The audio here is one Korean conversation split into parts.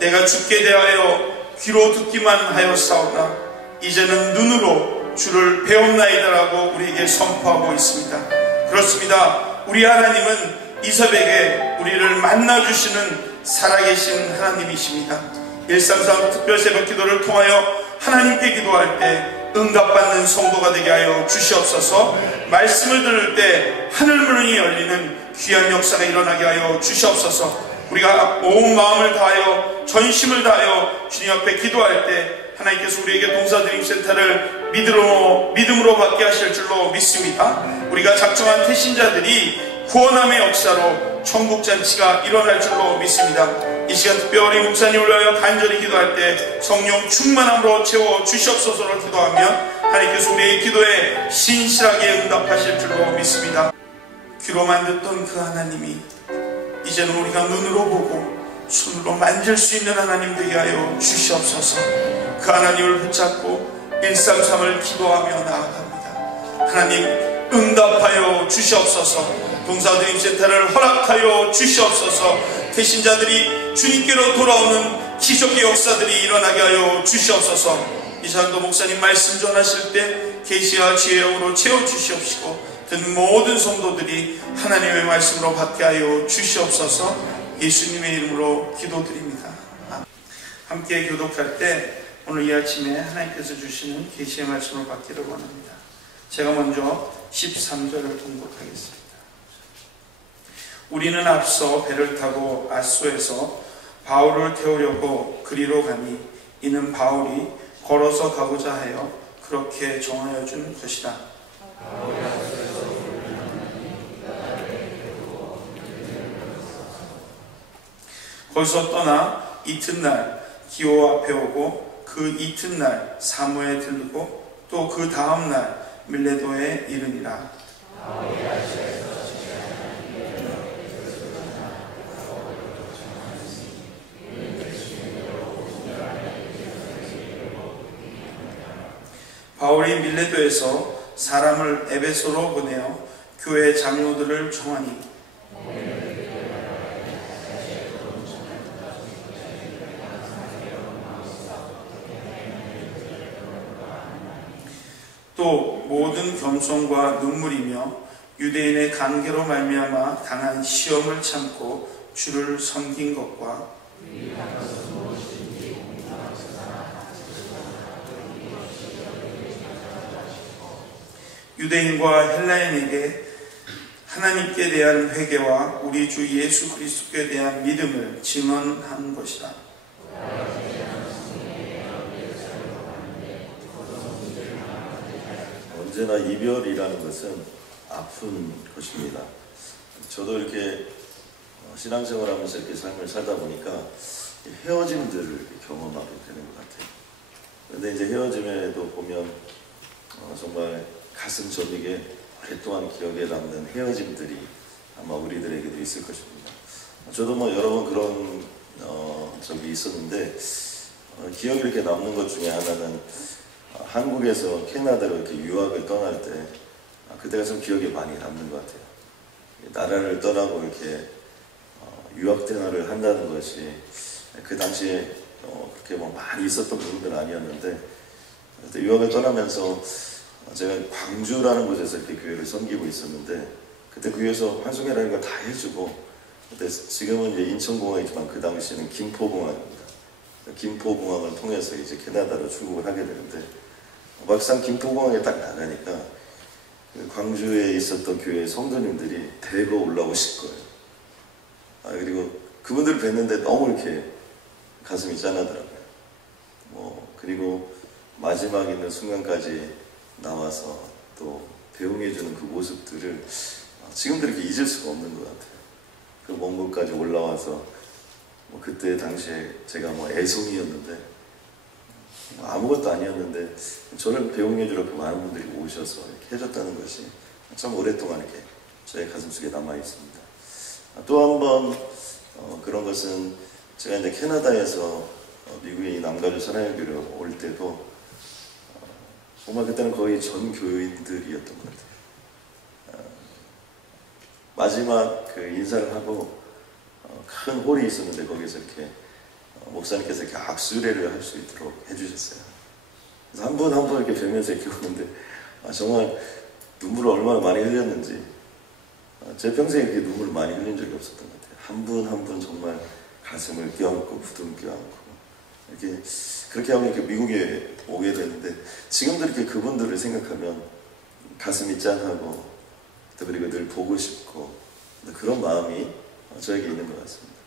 내가 주께 대하여 귀로 듣기만 하였사오나 이제는 눈으로 주를 배웠나이다라고 우리에게 선포하고 있습니다. 그렇습니다. 우리 하나님은 이삭에게 우리를 만나주시는 살아계신 하나님이십니다. 133 특별 새벽 기도를 통하여 하나님께 기도할 때 응답받는 성도가 되게 하여 주시옵소서. 말씀을 들을 때 하늘문이 열리는 귀한 역사가 일어나게 하여 주시옵소서. 우리가 온 마음을 다하여 전심을 다하여 주님 앞에 기도할 때 하나님께서 우리에게 동사드림센터를 믿음으로 받게 하실 줄로 믿습니다. 우리가 작정한 태신자들이 구원함의 역사로 천국잔치가 일어날 줄로 믿습니다. 이 시간 특별히 목사님을 위하여 간절히 기도할 때 성령 충만함으로 채워 주시옵소서로 기도하면 하나님께서 우리의 기도에 신실하게 응답하실 줄로 믿습니다. 귀로만 듣던 그 하나님이 이제는 우리가 눈으로 보고 손으로 만질 수 있는 하나님 되게 하여 주시옵소서. 그 하나님을 붙잡고 133을 기도하며 나아갑니다. 하나님 응답하여 주시옵소서. 동사드림센터를 허락하여 주시옵소서. 태신자들이 주님께로 돌아오는 기적의 역사들이 일어나게 하여 주시옵소서. 이 시간도 목사님 말씀 전하실 때 계시와 지혜의 영으로 채워주시옵시고 듣는 모든 성도들이 하나님의 말씀으로 받게 하여 주시옵소서. 예수님의 이름으로 기도드립니다. 함께 교독할 때 오늘 이 아침에 하나님께서 주시는 계시의 말씀을 받기를 원합니다. 제가 먼저 13절을 통독하겠습니다. 우리는 앞서 배를 타고 아소에서 바울을 태우려고 그리로 가니 이는 바울이 걸어서 가고자 하여 그렇게 정하여 준 것이다. 거기서 떠나 이튿날 기호 앞에 오고 그 이튿날 사무에 들르고 또 그 다음날 밀레도에 이르니라. 바울이 밀레도에서 사람을 에베소로 보내어 교회 장로들을 청하니 또 모든 겸손과 눈물이며 유대인의 관계로 말미암아 당한 시험을 참고 주를 섬긴 것과 유대인과 헬라인에게 하나님께 대한 회개와 우리 주 예수 그리스도께 대한 믿음을 증언한 것이다. 언제나 이별이라는 것은 아픈 것입니다. 저도 이렇게 신앙생활하면서 이렇게 삶을 살다 보니까 헤어짐들을 경험하게 되는 것 같아요. 그런데 이제 헤어짐에도 보면 정말 가슴 저리게 오랫동안 기억에 남는 헤어짐들이 아마 우리들에게도 있을 것입니다. 저도 뭐 여러 번 그런 적이 있었는데 기억이 이렇게 남는 것 중에 하나는 한국에서 캐나다로 이렇게 유학을 떠날 때 그때가 좀 기억에 많이 남는 것 같아요. 나라를 떠나고 이렇게 유학 생활을 한다는 것이 그 당시에 그렇게 뭐 많이 있었던 부분들은 아니었는데 그때 유학을 떠나면서 제가 광주라는 곳에서 이렇게 교회를 섬기고 있었는데 그때 그 교회에서 환송회라는 걸 다 해주고 그때 지금은 이제 인천공항이지만 그 당시에는 김포공항입니다. 김포공항을 통해서 이제 캐나다로 출국을 하게 되는데 막상 김포공항에 딱 나가니까 광주에 있었던 교회 성도님들이 대거 올라오실 거예요. 그리고 그분들을 뵀는데 너무 이렇게 가슴이 짠하더라고요. 그리고 마지막 있는 순간까지 나와서 또 배웅해주는 그 모습들을 지금도 이렇게 잊을 수가 없는 것 같아요. 그 먼 곳까지 올라와서 그때 당시에 제가 애송이였는데 아무것도 아니었는데 저를 배웅해주러 그 많은 분들이 오셔서 이렇게 해줬다는 것이 참 오랫동안 이렇게 저의 가슴속에 남아 있습니다. 또 한 번 그런 것은 제가 이제 캐나다에서 미국의 이 남가주 사랑의교회로 올 때도 정말 그때는 거의 전 교인들이었던 것 같아요. 마지막 그 인사를 하고 큰 홀이 있었는데 거기서 이렇게 목사님께서 이렇게 악수례를 할 수 있도록 해주셨어요. 그래서 한 분 한 분 이렇게 뵈면서 이렇게 오는데 정말 눈물을 얼마나 많이 흘렸는지 제 평생에 이렇게 눈물을 많이 흘린 적이 없었던 것 같아요. 한 분 한 분 정말 가슴을 껴안고 부둥켜 안고 이렇게 그렇게 하고 이렇게 미국에 오게 되는데 지금도 이렇게 그분들을 생각하면 가슴이 짠하고 또 그리고 늘 보고 싶고 그런 마음이 저에게 있는 것 같습니다.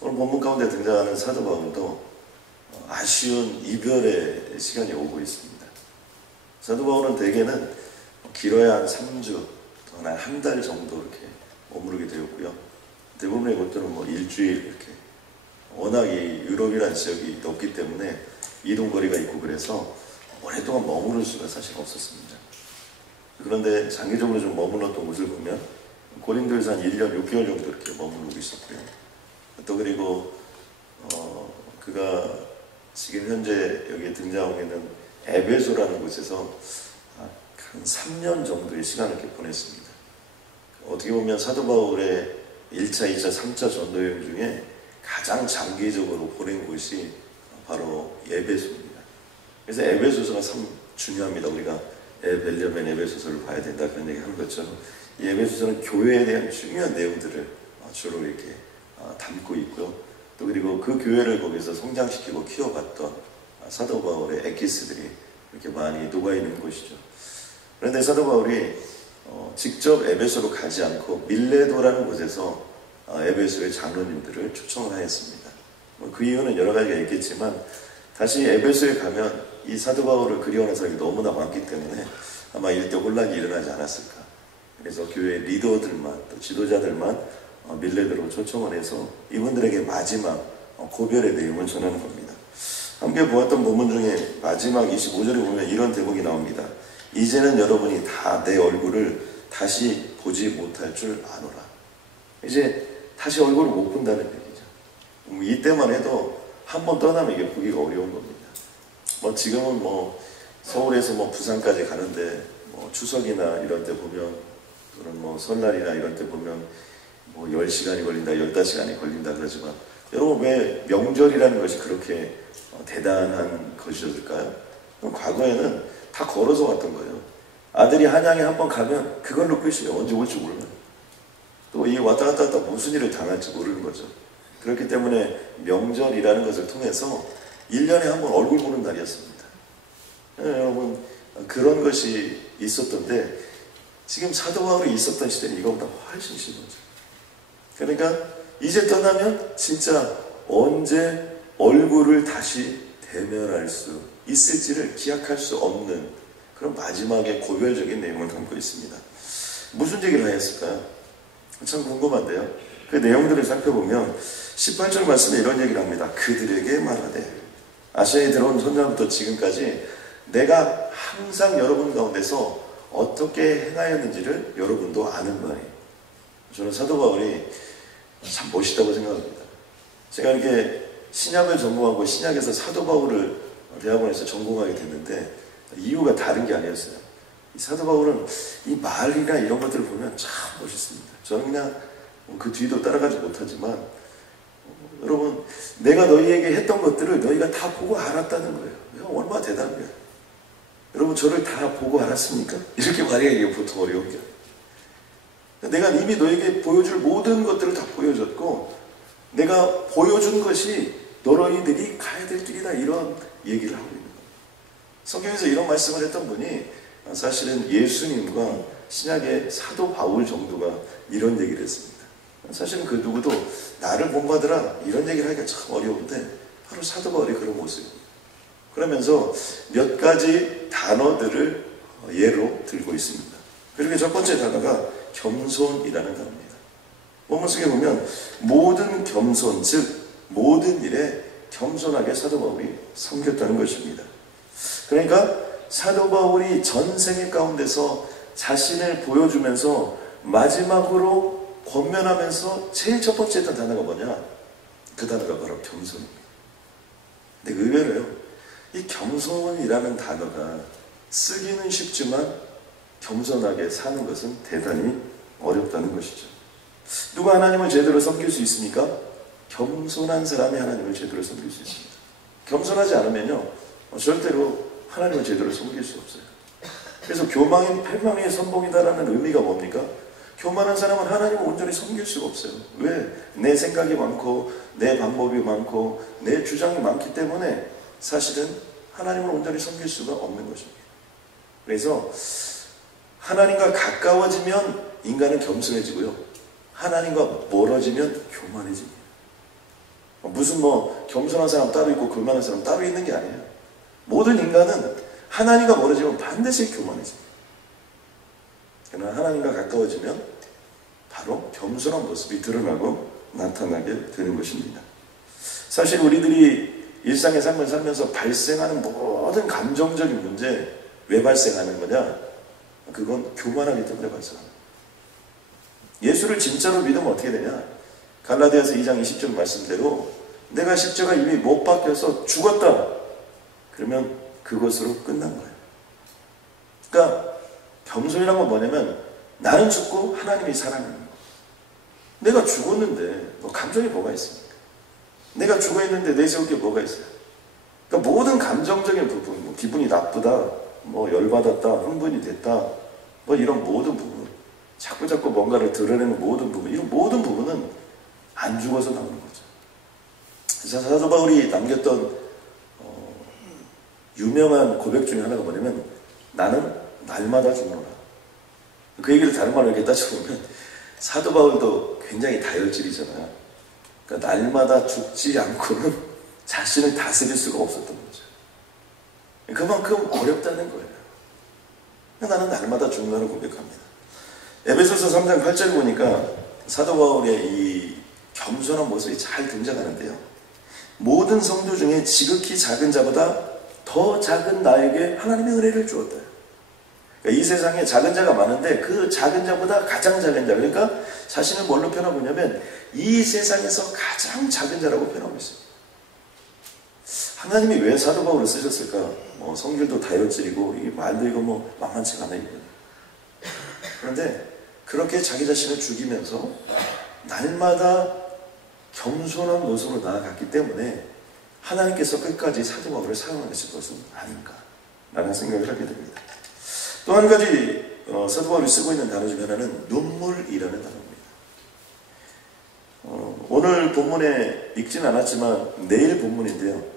오늘 본문 가운데 등장하는 사도 바울도 아쉬운 이별의 시간이 오고 있습니다. 사도 바울은 대개는 길어야 한 3주 또는 한 달 정도 이렇게 머무르게 되었고요. 대부분의 곳들은 일주일 이렇게 워낙 이 유럽이라는 지역이 넓기 때문에 이동거리가 있고 그래서 오랫동안 머무를 수가 사실 없었습니다. 그런데 장기적으로 좀 머물렀던 곳을 보면 고린도에서 한 1년 6개월 정도 이렇게 머무르고 있었고요. 또 그리고 그가 지금 현재 여기에 등장하고 있는 에베소라는 곳에서 한 3년 정도의 시간을 이렇게 보냈습니다. 어떻게 보면 사도 바울의 1차, 2차, 3차 전도여행 중에 가장 장기적으로 보낸 곳이 바로 에베소입니다. 그래서 에베소서가 참 중요합니다. 우리가 에벨리엄의 에베소서를 봐야 된다 그런 얘기 하는 것처럼 이 에베소서는 교회에 대한 중요한 내용들을 주로 이렇게 담고 있고요. 또 그리고 그 교회를 거기서 성장시키고 키워봤던 사도 바울의 엑기스들이 이렇게 많이 녹아있는 곳이죠. 그런데 사도 바울이 직접 에베소로 가지 않고 밀레도라는 곳에서 에베소의 장로님들을 초청을 하였습니다. 그 이유는 여러 가지가 있겠지만 다시 에베소에 가면 이 사도 바울을 그리워하는 사람이 너무나 많기 때문에 아마 일대 혼란이 일어나지 않았을까. 그래서 교회 리더들만 또 지도자들만 밀레도로 초청을 해서 이분들에게 마지막 고별의 내용을 전하는 겁니다. 함께 보았던 본문 중에 마지막 25절에 보면 이런 대목이 나옵니다. 이제는 여러분이 다 내 얼굴을 다시 보지 못할 줄 아노라. 이제 다시 얼굴을 못 본다는 얘기죠. 이때만 해도 한 번 떠나면 이게 보기가 어려운 겁니다. 지금은 서울에서 부산까지 가는데 추석이나 이런 때 보면 또는 설날이나 이런 때 보면 10시간이 걸린다, 15시간이 걸린다 그러지만 여러분 왜 명절이라는 것이 그렇게 대단한 것이었을까요? 과거에는 다 걸어서 왔던 거예요. 아들이 한양에 한번 가면 그걸로 끝이에요. 언제 올지 몰라요. 또 이 왔다 갔다 하다 무슨 일을 당할지 모르는 거죠. 그렇기 때문에 명절이라는 것을 통해서 1년에 한 번 얼굴 보는 날이었습니다. 여러분 그런 것이 있었던데 지금 사도 바울이 있었던 시대는 이거보다 훨씬 심하죠. 그러니까 이제 떠나면 진짜 언제 얼굴을 다시 대면할 수 있을지를 기약할 수 없는 그런 마지막의 고별적인 내용을 담고 있습니다. 무슨 얘기를 하였을까요? 참 궁금한데요. 그 내용들을 살펴보면 18절 말씀에 이런 얘기를 합니다. 그들에게 말하되 아시아에 들어온 선자부터 지금까지 내가 항상 여러분 가운데서 어떻게 행하였는지를 여러분도 아는 바니. 저는 사도 바울이 참 멋있다고 생각합니다. 제가 이렇게 신약을 전공하고 신약에서 사도 바울을 대학원에서 전공하게 됐는데 이유가 다른 게 아니었어요. 이 사도 바울은 이 말이나 이런 것들을 보면 참 멋있습니다. 저는 그냥 그 뒤도 따라가지 못하지만 여러분 내가 너희에게 했던 것들을 너희가 다 보고 알았다는 거예요. 얼마나 대단한 거예요. 여러분 저를 다 보고 알았습니까? 이렇게 말하기가 보통 어려운 게 아니에요. 내가 이미 너에게 보여줄 모든 것들을 다 보여줬고 내가 보여준 것이 너희들이 가야 될 길이다 이런 얘기를 하고 있는 거예요. 성경에서 이런 말씀을 했던 분이 사실은 예수님과 신약의 사도 바울 정도가 이런 얘기를 했습니다. 사실은 그 누구도 나를 본받으라 이런 얘기를 하기가 참 어려운데 바로 사도 바울이 그런 모습입니다. 그러면서 몇 가지 단어들을 예로 들고 있습니다. 그리고 첫 번째 단어가 겸손이라는 단어입니다. 본문 속에 보면 모든 겸손, 즉 모든 일에 겸손하게 사도 바울이 섬겼다는 것입니다. 그러니까 사도 바울이 전생의 가운데서 자신을 보여주면서 마지막으로 권면하면서 제일 첫 번째 했던 단어가 뭐냐? 그 단어가 바로 겸손입니다. 근데 의외로요, 이 겸손이라는 단어가 쓰기는 쉽지만 겸손하게 사는 것은 대단히 어렵다는 것이죠. 누가 하나님을 제대로 섬길 수 있습니까? 겸손한 사람이 하나님을 제대로 섬길 수 있습니다. 겸손하지 않으면요, 절대로 하나님을 제대로 섬길 수 없어요. 그래서 교만이 패망의 선봉이다라는 의미가 뭡니까? 교만한 사람은 하나님을 온전히 섬길 수가 없어요. 왜? 내 생각이 많고 내 방법이 많고 내 주장이 많기 때문에 사실은 하나님을 온전히 섬길 수가 없는 것입니다. 그래서 하나님과 가까워지면 인간은 겸손해지고요, 하나님과 멀어지면 교만해집니다. 무슨 겸손한 사람 따로 있고 교만한 사람 따로 있는 게 아니에요. 모든 인간은 하나님과 멀어지면 반드시 교만해집니다. 그러나 하나님과 가까워지면 바로 겸손한 모습이 드러나고 나타나게 되는 것입니다. 사실 우리들이 일상의 삶을 살면서 발생하는 모든 감정적인 문제, 왜 발생하는 거냐? 그건 교만하기 때문에 발생합니다. 예수를 진짜로 믿으면 어떻게 되냐? 갈라디아서 2장 20절 말씀대로 내가 십자가 이미 못 박혀서 죽었다, 그러면 그것으로 끝난 거예요. 그러니까 겸손이란 건 뭐냐면 나는 죽고 하나님이 살아나는 거예요. 내가 죽었는데 감정이 뭐가 있습니까? 내가 죽어있는데 내세울 게 뭐가 있어요? 그러니까 모든 감정적인 부분, 기분이 나쁘다, 열받았다, 흥분이 됐다, 이런 모든 부분, 자꾸 뭔가를 드러내는 모든 부분, 이런 모든 부분은 안 죽어서 나오는 거죠. 그래서 사도 바울이 남겼던 유명한 고백 중에 하나가 뭐냐면 나는 날마다 죽노라. 그 얘기를 다른 말로 이렇게 따져보면 사도 바울도 굉장히 다혈질이잖아요. 그러니까 날마다 죽지 않고는 자신을 다스릴 수가 없었던 거죠. 그만큼 어렵다는 거예요. 나는 날마다 죽노라고 고백합니다. 에베소서 3장 8절 보니까 사도 바울의 이 겸손한 모습이 잘 등장하는데요, 모든 성도 중에 지극히 작은 자보다 더 작은 나에게 하나님의 은혜를 주었다. 그러니까 이 세상에 작은 자가 많은데 그 작은 자보다 가장 작은 자, 그러니까 자신을 뭘로 표현하고 있냐면 이 세상에서 가장 작은 자라고 표현하고 있습니다. 하나님이 왜 사도 바울을 쓰셨을까? 성질도 다혈질이고 이 말도 이거 만만치가 않아요. 그런데 그렇게 자기 자신을 죽이면서 날마다 겸손한 모습으로 나아갔기 때문에 하나님께서 끝까지 사도 바울을 사용하실 것은 아닌가라는 생각을 하게 됩니다. 또 한 가지 사도 바울이 쓰고 있는 단어 중 하나는 눈물이라는 단어입니다. 오늘 본문에 읽진 않았지만 내일 본문인데요,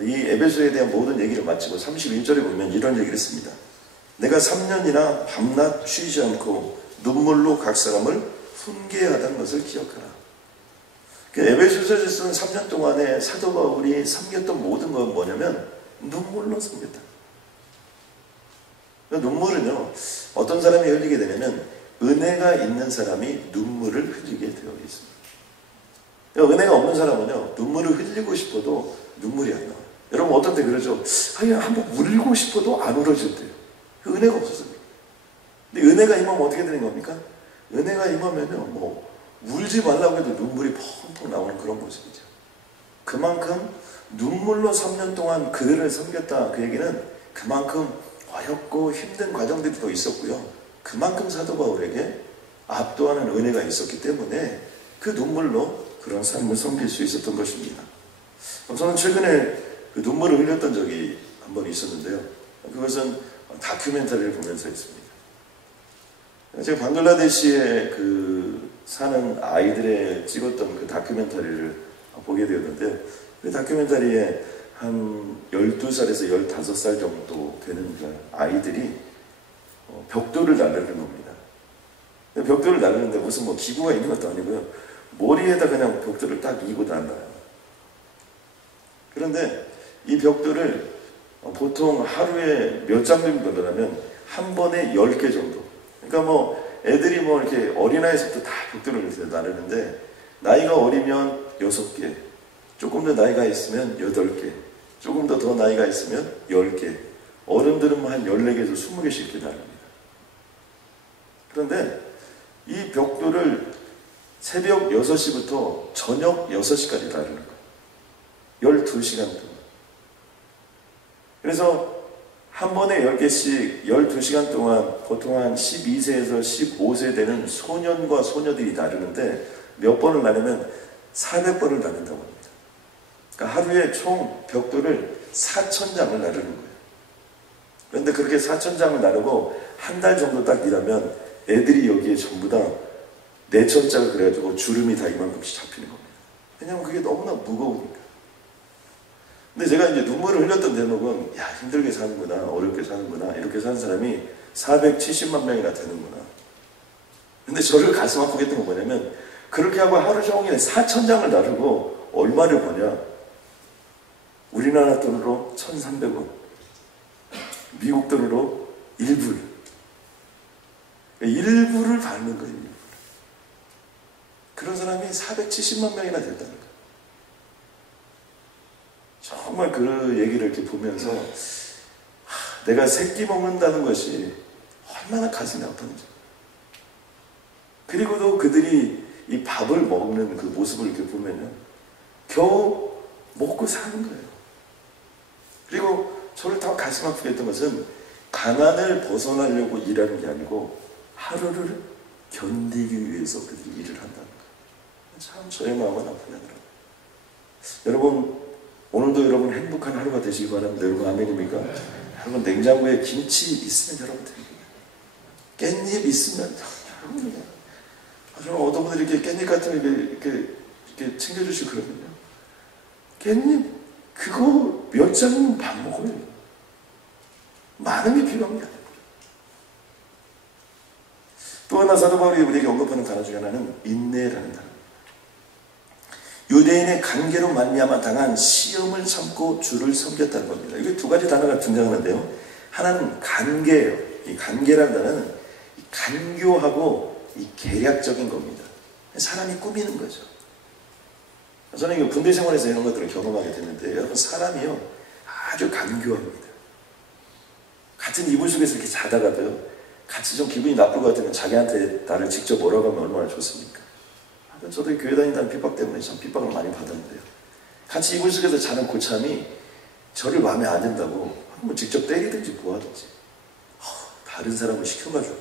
이 에베소에 대한 모든 얘기를 마치고 31절에 보면 이런 얘기를 했습니다. 내가 3년이나 밤낮 쉬지 않고 눈물로 각 사람을 훈계하던 것을 기억하라. 에베소서에 쓰는 3년 동안에 사도 바울이 섬겼던 모든 건 뭐냐면 눈물로 섬겼다. 눈물은요, 어떤 사람이 흘리게 되냐면 은혜가 있는 사람이 눈물을 흘리게 되어 있습니다. 은혜가 없는 사람은요, 눈물을 흘리고 싶어도 눈물이 안 나와요. 여러분 어떤 때 그러죠? 한번 울고 싶어도 안 울어진대요. 은혜가 없어서. 근데 은혜가 임하면 어떻게 되는 겁니까? 은혜가 임하면요, 울지 말라고 해도 눈물이 펑펑 나오는 그런 모습이죠. 그만큼 눈물로 3년 동안 그들을 섬겼다. 그 얘기는 그만큼 어렵고 힘든 과정들이 더 있었고요, 그만큼 사도 바울에게 압도하는 은혜가 있었기 때문에 그 눈물로 그런 삶을 섬길 수 있었던 것입니다. 저는 최근에 그 눈물을 흘렸던 적이 한 번 있었는데요, 그것은 다큐멘터리를 보면서 했습니다. 제가 방글라데시에 사는 아이들의 찍었던 그 다큐멘터리를 보게 되었는데, 그 다큐멘터리에 한 12살에서 15살 정도 되는 그 아이들이 벽돌을 나르는 겁니다. 벽돌을 나르는데 무슨 뭐 기구가 있는 것도 아니고요. 머리에다 그냥 벽돌을 딱 이고 날라요. 그런데 이 벽돌을 보통 하루에 몇 장 정도 나르면 한 번에 10개 정도. 그러니까 뭐 애들이 뭐 이렇게 어린아이에서부터 다 벽돌을 이렇게 나르는데 나이가 어리면 6개, 조금 더 나이가 있으면 8개, 조금 더 나이가 있으면 10개, 어른들은 뭐 한 14개에서 20개씩 이렇게 나릅니다. 그런데 이 벽돌을 새벽 6시부터 저녁 6시까지 나르는 거예요. 12시간 동안. 그래서 한 번에 10개씩 12시간 동안 보통 한 12세에서 15세 되는 소년과 소녀들이 나르는데 몇 번을 나르면 400번을 나른다고 합니다. 그러니까 하루에 총 벽돌을 4,000장을 나르는 거예요. 그런데 그렇게 4,000장을 나르고 한 달 정도 딱 일하면 애들이 여기에 전부 다 4,000자가 그래가지고 주름이 다 이만큼씩 잡히는 겁니다. 왜냐하면 그게 너무나 무거우니까. 근데 제가 이제 눈물을 흘렸던 대목은 야, 힘들게 사는구나, 어렵게 사는구나, 이렇게 사는 사람이 470만 명이나 되는구나. 근데 저를 가슴 아프게 했던 건 뭐냐면 그렇게 하고 하루 종일 4,000장을 나르고 얼마를 버냐? 우리나라 돈으로 1,300원, 미국 돈으로 1불. 일부를 받는 거예요. 일부를. 그런 사람이 470만 명이나 됐다는 거예요. 정말 그 얘기를 이렇게 보면서 내가 새끼 먹는다는 것이 얼마나 가슴이 아픈지. 그리고도 그들이 이 밥을 먹는 그 모습을 이렇게 보면은 겨우 먹고 사는 거예요. 그리고 저를 더 가슴 아프게 했던 것은 가난을 벗어나려고 일하는 게 아니고 하루를 견디기 위해서 그들이 일을 한다는 거예요. 참 저의 마음은 아프더라고요. 여러분, 오늘도 여러분 행복한 하루가 되시기 바랍니다. 여러분 아멘입니까? 여러분 냉장고에 김치 있으면 여러분 됩니다. 깻잎 있으면 여러분 어떤 분들이 이렇게 깻잎 같은 거 이렇게 챙겨주시고 그러면요. 깻잎 그거 몇 장이면 밥 먹어요. 많은 게 필요한 게 아니에요. 또 하나 사도 바울이 우리에게 언급하는 단어 중에 하나는 인내라는 단어. 유대인의 관계로 말미암아 당한 시험을 참고 주를 섬겼다는 겁니다. 이게 두 가지 단어가 등장하는데요. 하나는 관계예요. 이 관계라는 단어는 간교하고 이 계략적인 겁니다. 사람이 꾸미는 거죠. 저는 군대 생활에서 이런 것들을 경험하게 됐는데 여러분 사람이요 아주 간교합니다. 같은 이불 속에서 이렇게 자다가도요 같이 좀 기분이 나쁠 것 같으면 자기한테 나를 직접 뭐라고 하면 얼마나 좋습니까? 저도 교회 다닌다는 핍박 때문에 참 핍박을 많이 받았는데요. 같이 이불 속에서 자는 고참이 저를 마음에 안 든다고 한번 직접 때리든지 뭐하든지 다른 사람을 시켜가지고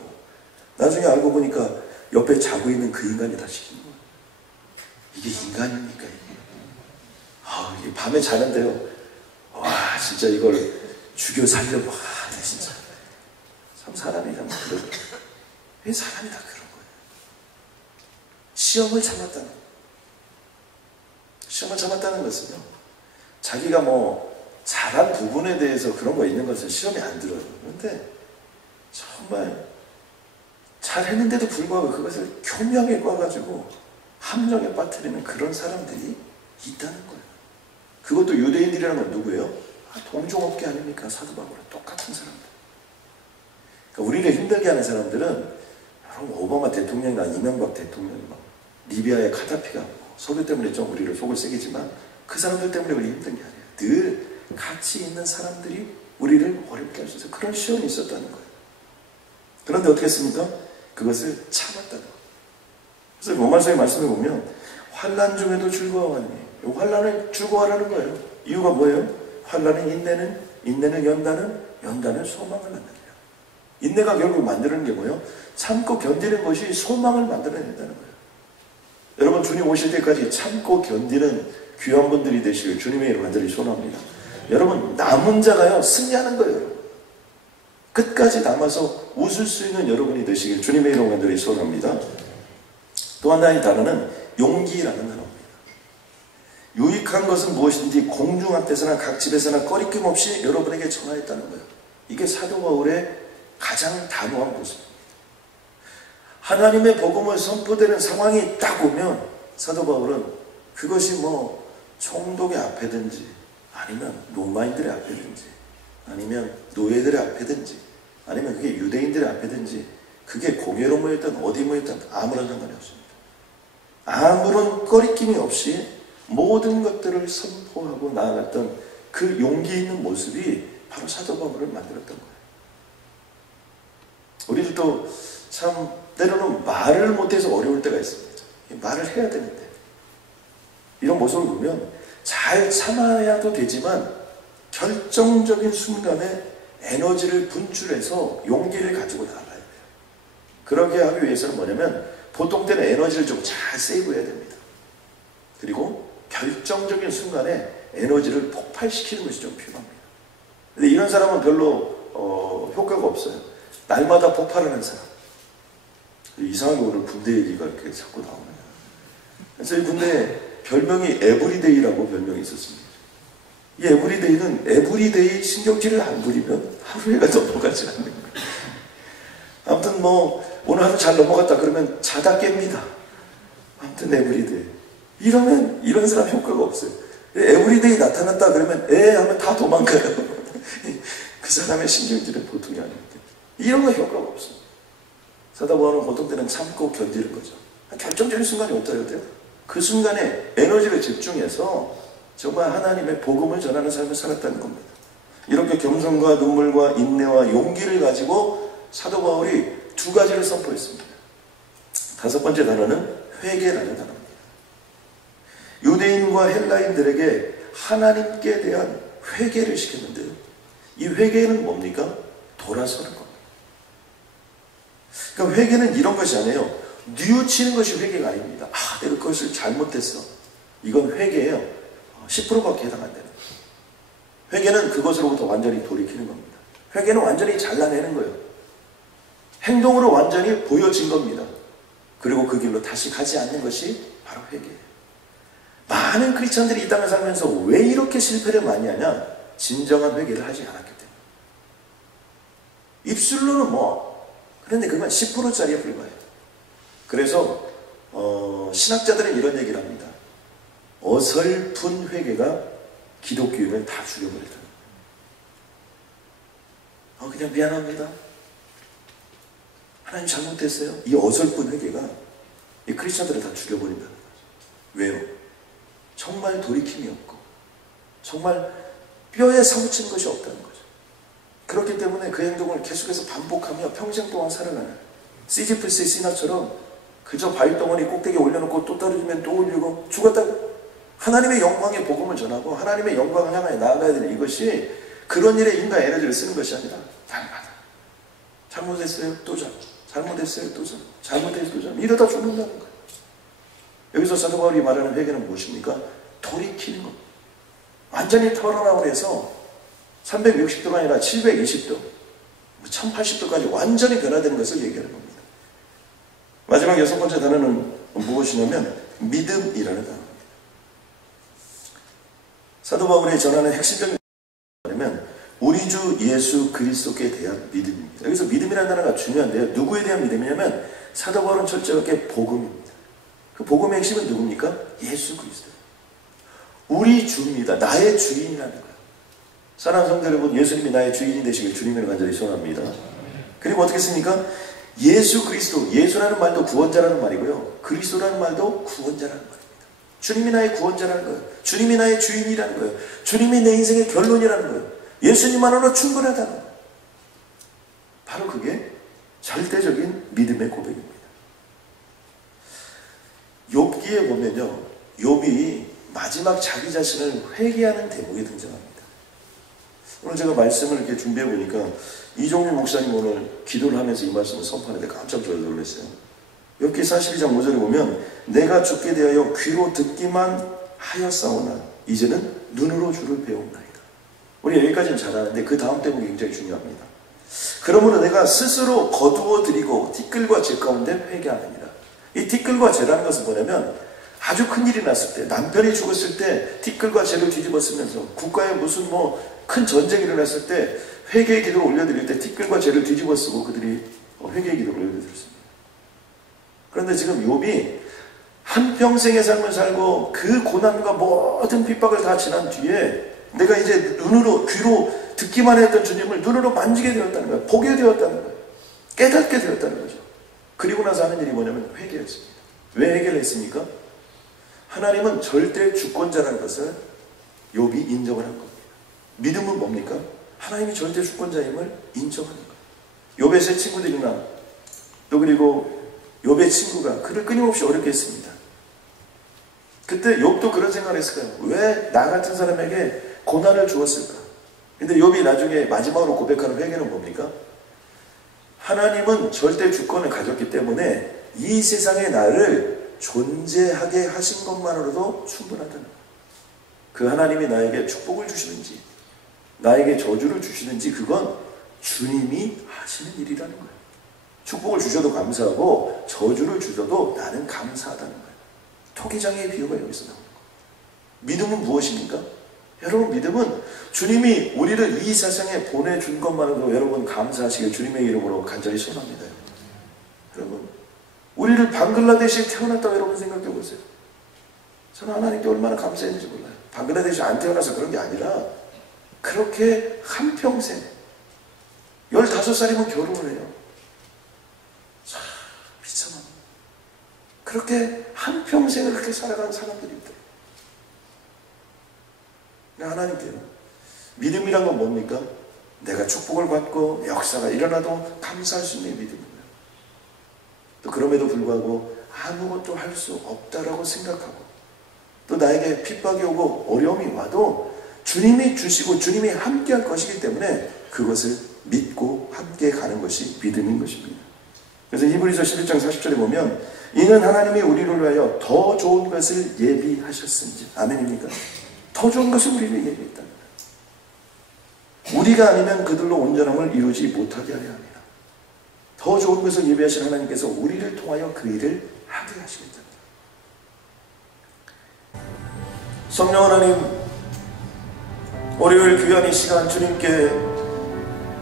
나중에 알고 보니까 옆에 자고 있는 그 인간이 다 시킨 거예요. 이게 인간입니까? 이게 밤에 자는데요. 와 진짜 이걸 죽여 살려고 진짜 참 사람이 참 그러죠. 왜 사람이 다 그런 거예요? 시험을 참았다는 거예요. 시험을 참았다는 것은요. 자기가 뭐 잘한 부분에 대해서 그런 거 있는 것은 시험이 안 들어요. 그런데 정말 잘했는데도 불구하고 그것을 교묘하게 꽈가지고 함정에 빠뜨리는 그런 사람들이 있다는 거예요. 그것도 유대인들이라는 건 누구예요? 동종업계 아닙니까? 사도 바울은 똑같은 사람들. 그러니까 우리를 힘들게 하는 사람들은 여러분 오바마 대통령이나 이명박 대통령이 막 리비아의 카다피가 석유 때문에 좀 우리를 속을 새기지만 그 사람들 때문에 우리 힘든 게 아니에요. 늘 같이 있는 사람들이 우리를 어렵게 할 수 있어요. 그런 시험이 있었다는 거예요. 그런데 어떻게 했습니까? 그것을 참았다는 거예요. 그래서 로마서의 말씀을 보면 환난 중에도 즐거워하니 환난을 즐거워하라는 거예요. 이유가 뭐예요? 환난은 인내는 연단은 소망을 만든다. 인내가 결국 만드는 게 뭐예요? 참고 견디는 것이 소망을 만들어낸다는 거예요. 여러분 주님 오실 때까지 참고 견디는 귀한 분들이 되시길 주님의 이름으로 간절히 소원합니다. 여러분 남은 자가요 승리하는 거예요. 끝까지 남아서 웃을 수 있는 여러분이 되시길 주님의 이름으로 간절히 소원합니다. 또 하나의 단어는 용기라는 단어입니다. 유익한 것은 무엇인지 공중 앞에서나 각 집에서나 꺼리낌 없이 여러분에게 전하였다는 거예요. 이게 사도 바울의 가장 단호한 모습입니다. 하나님의 복음을 선포되는 상황이 딱 오면 사도 바울은 그것이 뭐 총독의 앞에든지 아니면 로마인들의 앞에든지 아니면 노예들의 앞에든지 아니면 그게 유대인들의 앞에든지 그게 공회로 모였든 어디 모였든 아무런 상관이 없습니다. 아무런 꺼리낌이 없이 모든 것들을 선포하고 나아갔던 그 용기 있는 모습이 바로 사도 바울을 만들었던 거예요. 우리들도 참 때로는 말을 못해서 어려울 때가 있습니다. 말을 해야 되는데 이런 모습을 보면 잘 참아야도 되지만 결정적인 순간에 에너지를 분출해서 용기를 가지고 나가야 돼요. 그렇게 하기 위해서는 뭐냐면 보통 때는 에너지를 좀 잘 세이브해야 됩니다. 그리고 결정적인 순간에 에너지를 폭발시키는 것이 좀 필요합니다. 근데 이런 사람은 별로 효과가 없어요. 날마다 폭발하는 사람. 이상하게 오늘 군대 얘기가 이렇게 자꾸 나오네요. 그래서 이 군대에 별명이 에브리데이라고 별명이 있었습니다. 이 에브리데이는 에브리데이 신경질을 안 부리면 하루가 넘어가지 않는 거예요. 아무튼 뭐 오늘 하루 잘 넘어갔다 그러면 자다 깹니다. 아무튼 에브리데이. 이러면 이런 사람 효과가 없어요. 에브리데이 나타났다 그러면 하면 다 도망가요. 그 사람의 신경질은 보통이 아닙니다. 이런 거 효과가 없습니다. 사도 바울은 보통 때는 참고 견디는 거죠. 결정적인 순간이 없어야 돼요. 그 순간에 에너지를 집중해서 정말 하나님의 복음을 전하는 삶을 살았다는 겁니다. 이렇게 겸손과 눈물과 인내와 용기를 가지고 사도 바울이 두 가지를 선포했습니다. 다섯 번째 단어는 회개라는 단어입니다. 유대인과 헬라인들에게 하나님께 대한 회개를 시켰는데요. 이 회개는 뭡니까? 돌아서는 겁니다. 그러니까 회개는 이런 것이 아니에요. 뉘우치는 것이 회개가 아닙니다. 내가 그것을 잘못했어. 이건 회개예요. 10%밖에 해당 안 되는 거예요. 회개는 그것으로부터 완전히 돌이키는 겁니다. 회개는 완전히 잘라내는 거예요. 행동으로 완전히 보여진 겁니다. 그리고 그 길로 다시 가지 않는 것이 바로 회개예요. 많은 크리스천들이 이 땅을 살면서 왜 이렇게 실패를 많이 하냐? 진정한 회개를 하지 않았기 때문에. 입술로는 그런데 그건 10%짜리에 불과해요. 그래서 신학자들은 이런 얘기를 합니다. 어설픈 회개가 기독교인을 다 죽여버리더라고요. 그냥 미안합니다. 하나님 잘못했어요. 이 어설픈 회개가 이 크리스천들을 다 죽여버린다는 거죠. 왜요? 정말 돌이킴이 없고 정말 뼈에 사무친 것이 없다는 거죠. 그렇기 때문에 그 행동을 계속해서 반복하며 평생 동안 살아가는 시지프스의 신화처럼 그저 바위덩어리 꼭대기에 올려놓고 또 떨어지면 또 올리고 죽었다고 하나님의 영광의 복음을 전하고 하나님의 영광을 향하여 나아가야 되는 이것이 그런 일에 인간 에너지를 쓰는 것이 아니라 날마다 잘못했어요 또 잘못했어요 또 잘못했어요 또 이러다 죽는다는 거예요. 여기서 사도 바울이 말하는 회개는 무엇입니까? 돌이키는 겁니다. 완전히 털어나오고 해서 360도가 아니라 720도 1080도까지 완전히 변화되는 것을 얘기하는 겁니다. 마지막 여섯 번째 단어는 무엇이냐면 믿음이라는 단어입니다. 사도 바울이 전하는 핵심적인 단어는 우리 주 예수 그리스도께 대한 믿음입니다. 여기서 믿음이라는 단어가 중요한데요. 누구에 대한 믿음이냐면 사도 바울은 철저하게 복음입니다. 그 복음의 핵심은 누굽니까? 예수 그리스도. 우리 주입니다. 나의 주인이라는 거예요. 사랑하는 성도 여러분, 예수님이 나의 주인이 되시길 주님을 간절히 소원합니다. 그리고 어떻게 씁니까? 예수 그리스도, 예수라는 말도 구원자라는 말이고요. 그리스도라는 말도 구원자라는 말입니다. 주님이 나의 구원자라는 거예요. 주님이 나의 주인이라는 거예요. 주님이 내 인생의 결론이라는 거예요. 예수님만으로 충분하다는 거예요. 바로 그게 절대적인 믿음의 고백입니다. 욥기에 보면요, 욥이 마지막 자기 자신을 회개하는 대목이 등장합니다. 오늘 제가 말씀을 이렇게 준비해 보니까 이종민 목사님 오늘 기도를 하면서 이 말씀을 선포하는데 깜짝 놀랐어요. 욥기 42장 5절에 보면 내가 주께 대하여 귀로 듣기만 하였사오나 이제는 눈으로 주를 배움나이다. 우리 여기까지는 잘하는데 그 다음 대목이 굉장히 중요합니다. 그러므로 내가 스스로 거두어 드리고 티끌과 제 가운데 회개하느니라. 이 티끌과 죄라는 것은 뭐냐면 아주 큰일이 났을 때, 남편이 죽었을 때 티끌과 재를 뒤집어 쓰면서, 국가에 무슨 큰 전쟁이 일어났을 때 회개의 기도를 올려드릴 때 티끌과 재를 뒤집어 쓰고 그들이 회개의 기도를 올려드렸습니다. 그런데 지금 욥이 한평생의 삶을 살고 그 고난과 모든 핍박을 다 지난 뒤에 내가 이제 눈으로, 귀로 듣기만 했던 주님을 눈으로 만지게 되었다는 거예요. 보게 되었다는 거예요. 깨닫게 되었다는 거죠. 그리고 나서 하는 일이 뭐냐면 회개였습니다. 왜 회개를 했습니까? 하나님은 절대 주권자라는 것을 욥이 인정을 한 겁니다. 믿음은 뭡니까? 하나님이 절대 주권자임을 인정하는 거예요. 욥의 세 친구들이나 또 그리고 욥의 친구가 그를 끊임없이 어렵게 했습니다. 그때 욥도 그런 생각을 했을 거예요. 왜 나 같은 사람에게 고난을 주었을까? 근데 욥이 나중에 마지막으로 고백하는 회개는 뭡니까? 하나님은 절대 주권을 가졌기 때문에 이 세상에 나를 존재하게 하신 것만으로도 충분하다는 거예요. 그 하나님이 나에게 축복을 주시는지 나에게 저주를 주시는지 그건 주님이 하시는 일이라는 거예요. 축복을 주셔도 감사하고 저주를 주셔도 나는 감사하다는 거예요. 토기장의 비유가 여기서 나오는 거예요. 믿음은 무엇입니까? 여러분, 믿음은 주님이 우리를 이 세상에 보내준 것만으로도 여러분 감사하시길 주님의 이름으로 간절히 소원합니다. 여러분, 우리를 방글라데시에 태어났다고 여러분 생각해 보세요. 저는 하나님께 얼마나 감사했는지 몰라요. 방글라데시에 안 태어나서 그런 게 아니라 그렇게 한평생 15살이면 결혼을 해요. 참 비참합니다. 그렇게 한평생을 그렇게 살아가는 사람들이 있더라고요. 하나님께요, 믿음이란 건 뭡니까? 내가 축복을 받고 역사가 일어나도 감사할 수 있는 믿음이에요. 또 그럼에도 불구하고 아무것도 할 수 없다라고 생각하고 또 나에게 핍박이 오고 어려움이 와도 주님이 주시고 주님이 함께 할 것이기 때문에 그것을 믿고 함께 가는 것이 믿음인 것입니다. 그래서 히브리서 11장 40절에 보면 이는 하나님이 우리를 위하여 더 좋은 것을 예비하셨은지, 아멘입니까? 더 좋은 것을 우리를 예비했다. 우리가 아니면 그들로 온전함을 이루지 못하게 하려 합니다. 더 좋은 것을 예비하신 하나님께서 우리를 통하여 그 일을 하게 하시겠다. 성령 하나님, 월요일 귀한 이 시간 주님께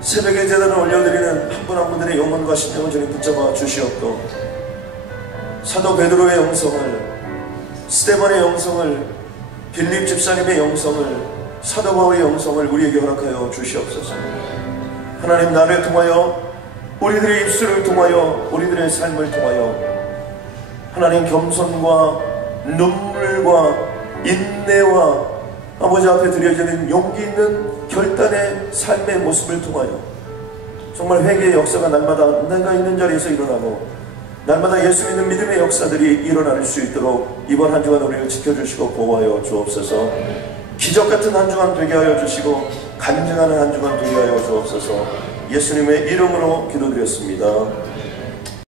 새벽의 제단을 올려드리는 한 분 한 분들의 영혼과 심령을 주님 붙잡아 주시옵고, 사도 베드로의 영성을, 스데반의 영성을, 빌립 집사님의 영성을, 사도 바울의 영성을 우리에게 허락하여 주시옵소서. 하나님, 나를 통하여, 우리들의 입술을 통하여, 우리들의 삶을 통하여 하나님 겸손과 눈물과 인내와 아버지 앞에 드려지는 용기 있는 결단의 삶의 모습을 통하여 정말 회개의 역사가 날마다 내가 있는 자리에서 일어나고 날마다 예수 믿는 믿음의 역사들이 일어날 수 있도록 이번 한 주간 우리를 지켜주시고 보호하여 주옵소서. 기적 같은 한 주간 되게 하여 주시고 간증하는 한 주간 되게 하여 주옵소서. 예수님의 이름으로 기도드렸습니다.